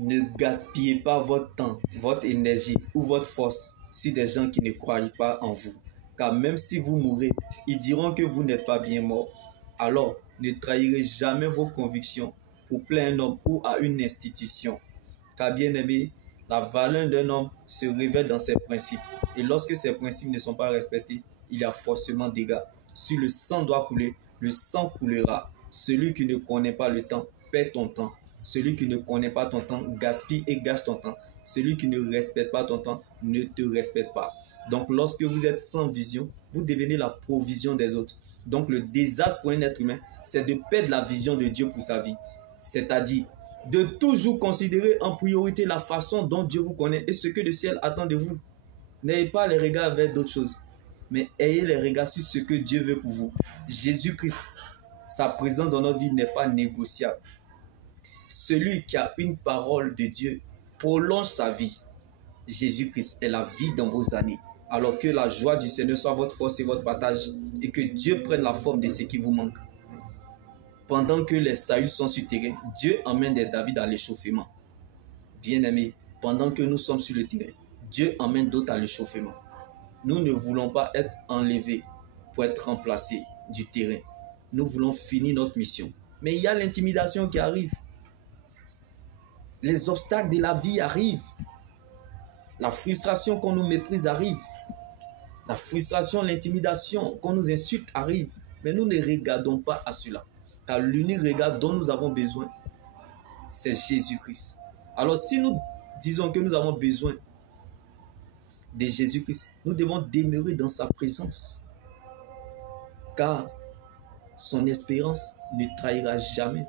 Ne gaspillez pas votre temps, votre énergie ou votre force sur des gens qui ne croient pas en vous. Car même si vous mourrez, ils diront que vous n'êtes pas bien mort. Alors, ne trahirez jamais vos convictions pour plaire un homme ou à une institution. Car bien aimé, la valeur d'un homme se révèle dans ses principes. Et lorsque ces principes ne sont pas respectés, il y a forcément dégâts. Si le sang doit couler, le sang coulera. Celui qui ne connaît pas le temps perd ton temps. Celui qui ne connaît pas ton temps gaspille et gâche ton temps. Celui qui ne respecte pas ton temps ne te respecte pas. Donc lorsque vous êtes sans vision, vous devenez la provision des autres. Donc le désastre pour un être humain, c'est de perdre la vision de Dieu pour sa vie. C'est-à-dire de toujours considérer en priorité la façon dont Dieu vous connaît et ce que le ciel attend de vous. N'ayez pas les regards vers d'autres choses, mais ayez les regards sur ce que Dieu veut pour vous. Jésus-Christ, sa présence dans notre vie n'est pas négociable. Celui qui a une parole de Dieu prolonge sa vie. Jésus-Christ est la vie dans vos années. Alors que la joie du Seigneur soit votre force et votre partage et que Dieu prenne la forme de ce qui vous manque. Pendant que les Saül sont sur le terrain, Dieu emmène des David à l'échauffement. Bien-aimés, pendant que nous sommes sur le terrain, Dieu emmène d'autres à l'échauffement. Nous ne voulons pas être enlevés pour être remplacés du terrain. Nous voulons finir notre mission. Mais il y a l'intimidation qui arrive. Les obstacles de la vie arrivent. La frustration qu'on nous méprise arrive. La frustration, l'intimidation, qu'on nous insulte arrive. Mais nous ne regardons pas à cela. Car l'unique regard dont nous avons besoin, c'est Jésus-Christ. Alors si nous disons que nous avons besoin de Jésus-Christ, nous devons demeurer dans sa présence. Car son espérance ne trahira jamais.